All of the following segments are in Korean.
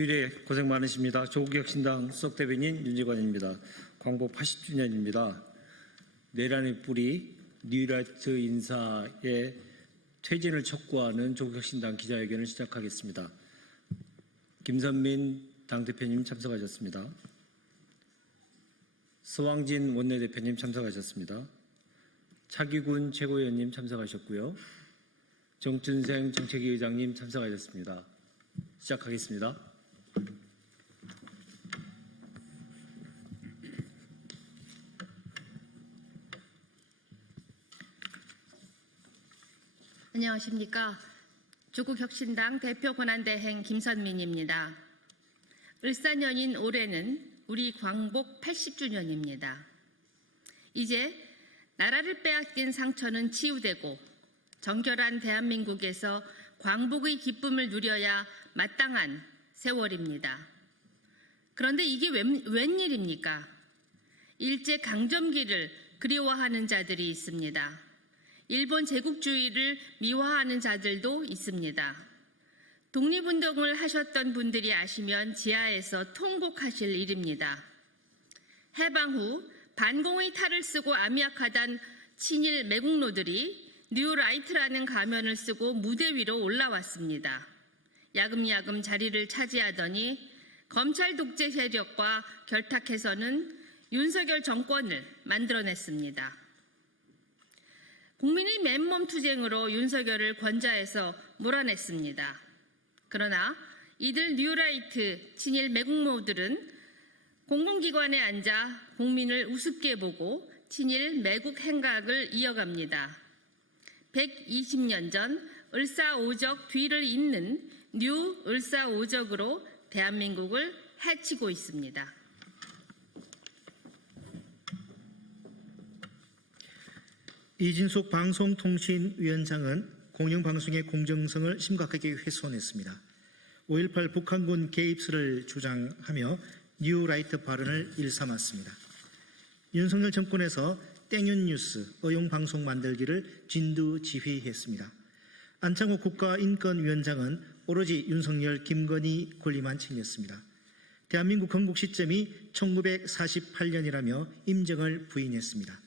주일에 고생 많으십니다. 조국혁신당 수석대변인 윤지관입니다. 광복 80주년입니다. 내란의 뿌리 뉴라이트 인사의 퇴진을 촉구하는 조국혁신당 기자회견을 시작하겠습니다. 김선민 당대표님 참석하셨습니다. 서왕진 원내대표님 참석하셨습니다. 차기군 최고위원님 참석하셨고요. 정춘생 정책위 의장님 참석하셨습니다. 시작하겠습니다. 안녕하십니까. 조국혁신당 대표 권한대행 김선민입니다. 을사년인 올해는 우리 광복 80주년입니다. 이제 나라를 빼앗긴 상처는 치유되고 정결한 대한민국에서 광복의 기쁨을 누려야 마땅한 세월입니다. 그런데 이게 웬일입니까? 일제강점기를 그리워하는 자들이 있습니다. 일본 제국주의를 미화하는 자들도 있습니다. 독립운동을 하셨던 분들이 아시면 지하에서 통곡하실 일입니다. 해방 후 반공의 탈을 쓰고 암약하던 친일 매국노들이 뉴라이트라는 가면을 쓰고 무대 위로 올라왔습니다. 야금야금 자리를 차지하더니 검찰 독재 세력과 결탁해서는 윤석열 정권을 만들어냈습니다. 국민의 맨몸 투쟁으로 윤석열을 권좌해서 몰아냈습니다. 그러나 이들 뉴라이트 친일 매국노들은 공공기관에 앉아 국민을 우습게 보고 친일 매국 행각을 이어갑니다. 120년 전 을사오적 뒤를 잇는 뉴 을사오적으로 대한민국을 해치고 있습니다. 이진숙 방송통신위원장은 공영방송의 공정성을 심각하게 훼손했습니다. 5.18 북한군 개입설을 주장하며 뉴라이트 발언을 일삼았습니다. 윤석열 정권에서 땡윤뉴스, 어용방송 만들기를 진두지휘했습니다. 안창호 국가인권위원장은 오로지 윤석열, 김건희 권리만 챙겼습니다. 대한민국 건국 시점이 1948년이라며 임정을 부인했습니다.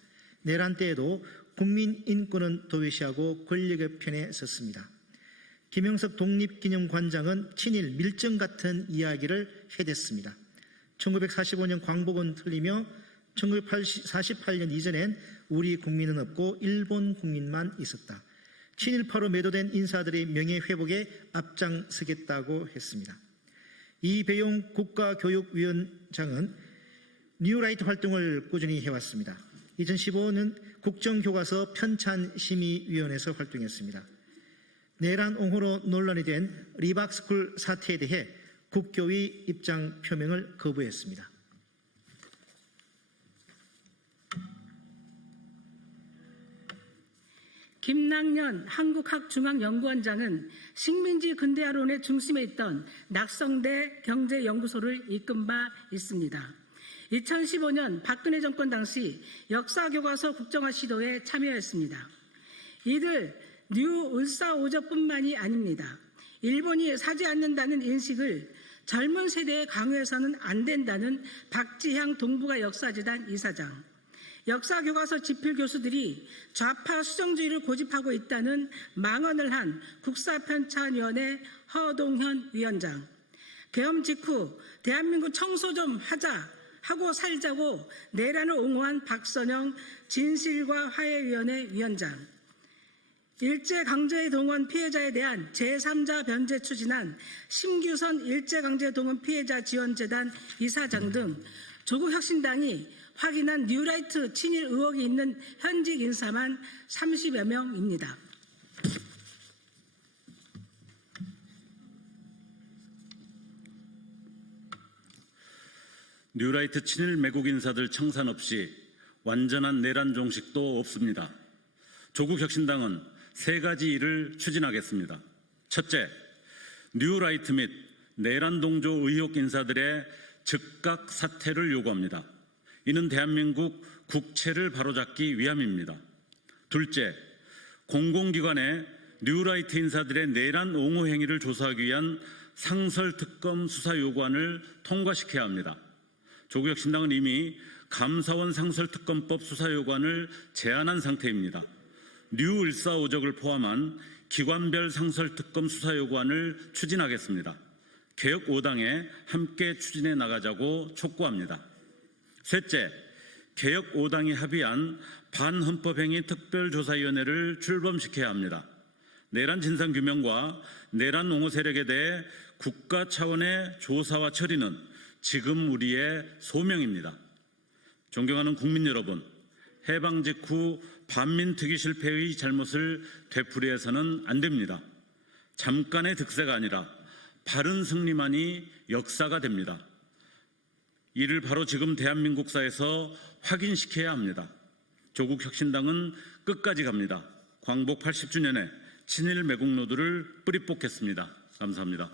내란 때에도 국민 인권은 도외시하고 권력의 편에 섰습니다. 김영석 독립기념관장은 친일 밀정 같은 이야기를 해댔습니다. 1945년 광복은 틀리며 1948년 이전엔 우리 국민은 없고 일본 국민만 있었다. 친일파로 매도된 인사들의 명예회복에 앞장서겠다고 했습니다. 이배용 국가교육위원장은 뉴라이트 활동을 꾸준히 해왔습니다. 2015년 국정교과서 편찬심의위원회에서 활동했습니다. 내란 옹호로 논란이 된 리박스쿨 사태에 대해 국교위 입장 표명을 거부했습니다. 김낙년 한국학중앙연구원장은 식민지 근대화론의 중심에 있던 낙성대 경제연구소를 이끈 바 있습니다. 2015년 박근혜 정권 당시 역사교과서 국정화 시도에 참여했습니다. 이들 뉴 을사오적뿐만이 아닙니다. 일본이 사지 않는다는 인식을 젊은 세대에 강요해서는 안 된다는 박지향 동북아 역사재단 이사장, 역사교과서 집필 교수들이 좌파 수정주의를 고집하고 있다는 망언을 한 국사편찬위원회 허동현 위원장, 계엄 직후 대한민국 청소 좀 하고 살자고 내란을 옹호한 박선영 진실과 화해위원회 위원장, 일제강제동원 피해자에 대한 제3자 변제 추진한 심규선 일제강제동원 피해자 지원재단 이사장 등 조국혁신당이 확인한 뉴라이트 친일 의혹이 있는 현직 인사만 30여 명입니다. 뉴라이트 친일 매국 인사들 청산 없이 완전한 내란 종식도 없습니다. 조국혁신당은 세 가지 일을 추진하겠습니다. 첫째, 뉴라이트 및 내란 동조 의혹 인사들의 즉각 사퇴를 요구합니다. 이는 대한민국 국채를 바로잡기 위함입니다. 둘째, 공공기관에 뉴라이트 인사들의 내란 옹호 행위를 조사하기 위한 상설특검 수사 요구안을 통과시켜야 합니다. 조국혁신당은 이미 감사원 상설특검법 수사 요구안을 제안한 상태입니다. 뉴 일사오적을 포함한 기관별 상설특검 수사 요구안을 추진하겠습니다. 개혁 5당에 함께 추진해 나가자고 촉구합니다. 셋째, 개혁 5당이 합의한 반헌법행위 특별조사위원회를 출범시켜야 합니다. 내란 진상규명과 내란 옹호 세력에 대해 국가 차원의 조사와 처리는 지금 우리의 소명입니다. 존경하는 국민 여러분, 해방 직후 반민특위 실패의 잘못을 되풀이해서는 안 됩니다. 잠깐의 득세가 아니라 바른 승리만이 역사가 됩니다. 이를 바로 지금 대한민국사에서 확인시켜야 합니다. 조국혁신당은 끝까지 갑니다. 광복 80주년에 친일 매국노들을 뿌리 뽑겠습니다. 감사합니다.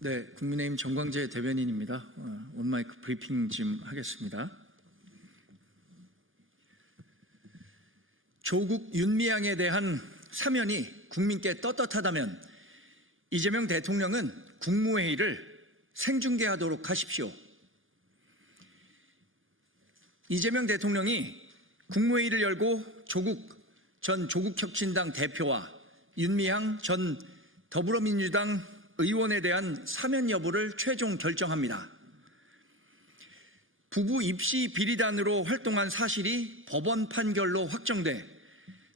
네, 국민의힘 정광재 대변인입니다. 온마이크 브리핑 좀 하겠습니다. 조국 윤미향에 대한 사면이 국민께 떳떳하다면 이재명 대통령은 국무회의를 생중계하도록 하십시오. 이재명 대통령이 국무회의를 열고 조국 전 조국혁신당 대표와 윤미향 전 더불어민주당 의원에 대한 사면 여부를 최종 결정합니다. 부부 입시 비리단으로 활동한 사실이 법원 판결로 확정돼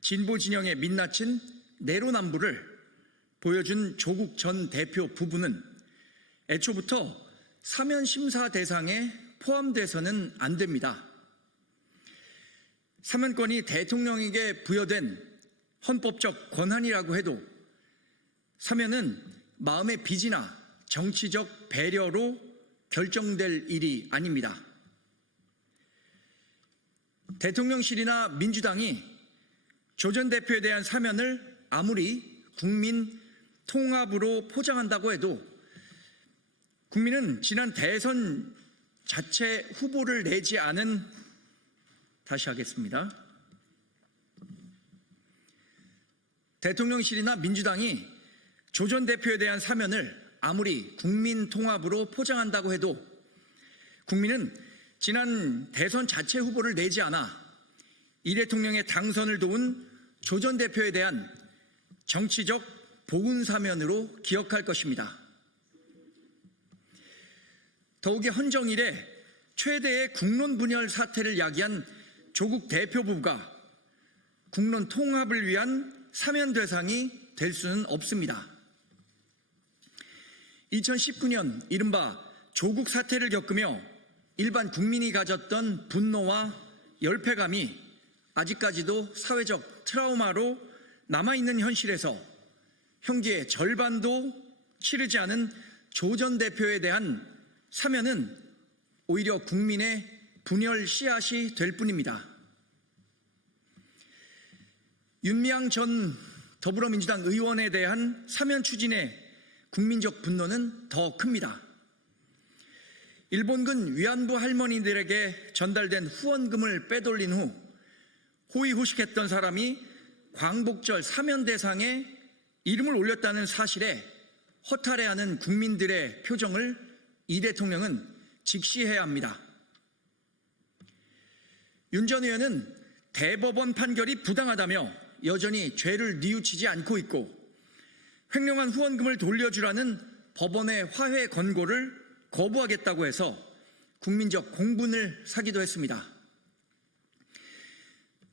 진보 진영의 민낯은 내로남불을 보여준 조국 전 대표 부부는 애초부터 사면 심사 대상에 포함돼서는 안 됩니다. 사면권이 대통령에게 부여된 헌법적 권한이라고 해도 사면은 마음의 빚이나 정치적 배려로 결정될 일이 아닙니다. 대통령실이나 민주당이 조 전 대표에 대한 사면을 아무리 국민 통합으로 포장한다고 해도 국민은 지난 대선 자체 후보를 내지 않은 다시 하겠습니다. 대통령실이나 민주당이 조 전 대표에 대한 사면을 아무리 국민 통합으로 포장한다고 해도 국민은 지난 대선 자체 후보를 내지 않아 이 대통령의 당선을 도운 조 전 대표에 대한 정치적 보훈 사면으로 기억할 것입니다. 더욱이 헌정 이래 최대의 국론 분열 사태를 야기한 조국 대표 부부가 국론 통합을 위한 사면 대상이 될 수는 없습니다. 2019년 이른바 조국 사태를 겪으며 일반 국민이 가졌던 분노와 열패감이 아직까지도 사회적 트라우마로 남아있는 현실에서 형기의 절반도 치르지 않은 조 전 대표에 대한 사면은 오히려 국민의 분열 씨앗이 될 뿐입니다. 윤미향 전 더불어민주당 의원에 대한 사면 추진에 국민적 분노는 더 큽니다. 일본군 위안부 할머니들에게 전달된 후원금을 빼돌린 후 호의호식했던 사람이 광복절 사면 대상에 이름을 올렸다는 사실에 허탈해하는 국민들의 표정을 이 대통령은 직시해야 합니다. 윤 전 의원은 대법원 판결이 부당하다며 여전히 죄를 뉘우치지 않고 있고 횡령한 후원금을 돌려주라는 법원의 화해 권고를 거부하겠다고 해서 국민적 공분을 사기도 했습니다.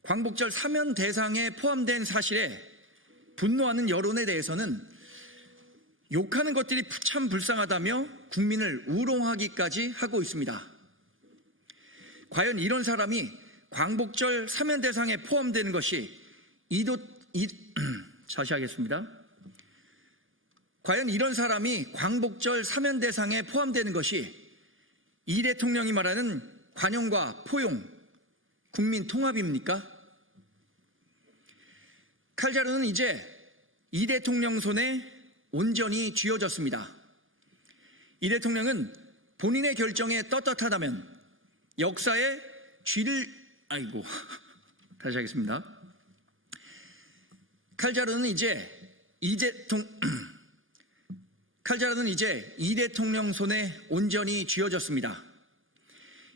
광복절 사면 대상에 포함된 사실에 분노하는 여론에 대해서는 욕하는 것들이 참 불쌍하다며 국민을 우롱하기까지 하고 있습니다. 과연 이런 사람이 광복절 사면 대상에 포함되는 것이 다시 하겠습니다. 과연 이런 사람이 광복절 사면 대상에 포함되는 것이 이 대통령이 말하는 관용과 포용, 국민 통합입니까? 칼자루는 이제 이 대통령 손에 온전히 쥐어졌습니다. 이 대통령은 본인의 결정에 떳떳하다면 역사의 쥐를 다시 하겠습니다. 칼자루는 이제 이 대통령 손에 온전히 쥐어졌습니다.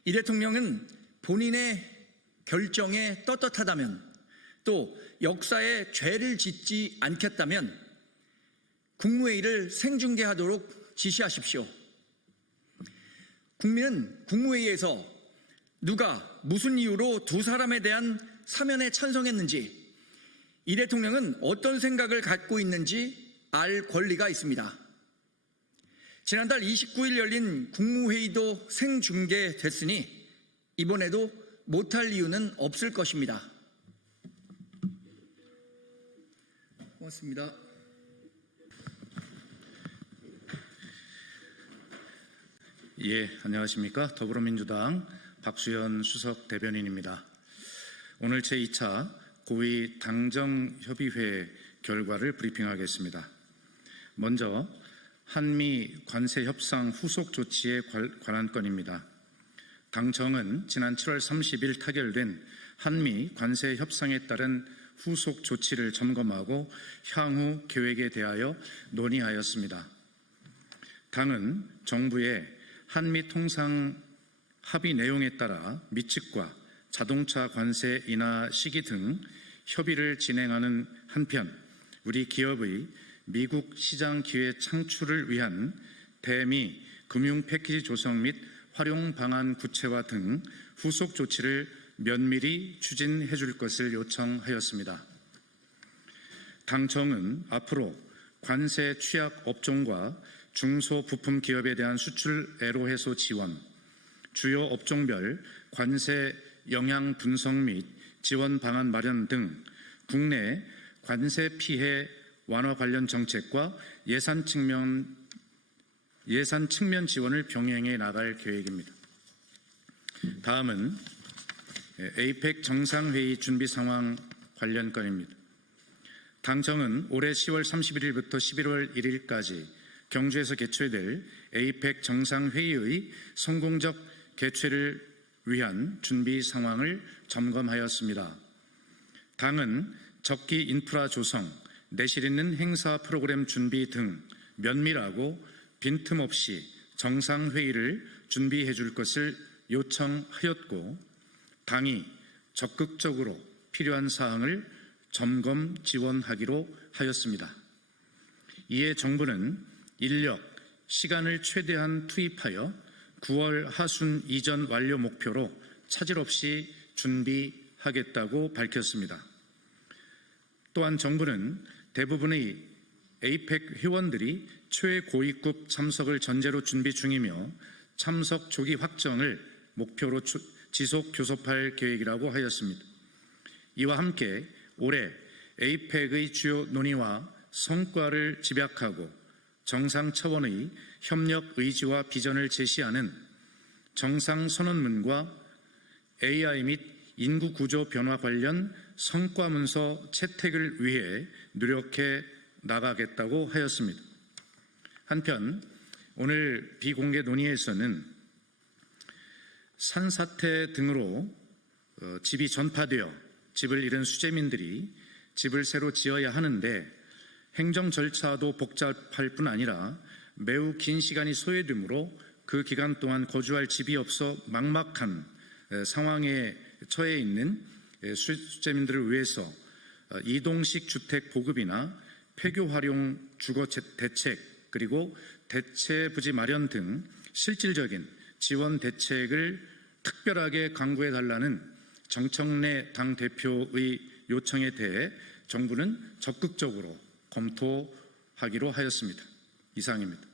이 대통령은 본인의 결정에 떳떳하다면, 또 역사에 죄를 짓지 않겠다면 국무회의를 생중계하도록 지시하십시오. 국민은 국무회의에서 누가 무슨 이유로 두 사람에 대한 사면에 찬성했는지, 이 대통령은 어떤 생각을 갖고 있는지 알 권리가 있습니다. 지난달 29일 열린 국무회의도 생중계됐으니 이번에도 못할 이유는 없을 것입니다. 고맙습니다. 예, 안녕하십니까. 더불어민주당 박수현 수석 대변인입니다. 오늘 제2차 고위 당정협의회 결과를 브리핑하겠습니다. 먼저 한미 관세 협상 후속 조치에 관한 건입니다. 당정은 지난 7월 30일 타결된 한미 관세 협상에 따른 후속 조치를 점검하고 향후 계획에 대하여 논의하였습니다. 당은 정부의 한미 통상 합의 내용에 따라 미측과 자동차 관세 인하 시기 등 협의를 진행하는 한편, 우리 기업의 미국 시장 기회 창출을 위한 대미 금융 패키지 조성 및 활용 방안 구체화 등 후속 조치를 면밀히 추진해 줄 것을 요청하였습니다. 당정은 앞으로 관세 취약 업종과 중소부품 기업에 대한 수출 애로 해소 지원, 주요 업종별 관세 영향 분석 및 지원 방안 마련 등 국내 관세 피해 완화 관련 정책과 예산 측면 지원을 병행해 나갈 계획입니다. 다음은 에이펙 정상회의 준비 상황 관련 건입니다. 당정은 올해 10월 31일부터 11월 1일까지 경주에서 개최될 에이펙 정상회의의 성공적 개최를 위한 준비 상황을 점검하였습니다. 당은 적기 인프라 조성, 내실 있는 행사 프로그램 준비 등 면밀하고 빈틈없이 정상회의를 준비해 줄 것을 요청하였고, 당이 적극적으로 필요한 사항을 점검 지원하기로 하였습니다. 이에 정부는 인력, 시간을 최대한 투입하여 9월 하순 이전 완료 목표로 차질 없이 준비하겠다고 밝혔습니다. 또한 정부는 대부분의 에이펙 회원들이 최고위급 참석을 전제로 준비 중이며 참석 조기 확정을 목표로 지속 교섭할 계획이라고 하였습니다. 이와 함께 올해 에이펙의 주요 논의와 성과를 집약하고 정상 차원의 협력 의지와 비전을 제시하는 정상선언문과 AI 및 인구 구조 변화 관련 성과문서 채택을 위해 노력해 나가겠다고 하였습니다. 한편 오늘 비공개 논의에서는 산사태 등으로 집이 전파되어 집을 잃은 수재민들이 집을 새로 지어야 하는데 행정 절차도 복잡할 뿐 아니라 매우 긴 시간이 소요되므로 그 기간 동안 거주할 집이 없어 막막한 상황에 처해 있는 수재민들을 위해서 이동식 주택 보급이나 폐교 활용 주거 대책, 그리고 대체 부지 마련 등 실질적인 지원 대책을 특별하게 강구해 달라는 정청래 당대표의 요청에 대해 정부는 적극적으로 검토하기로 하였습니다. 이상입니다.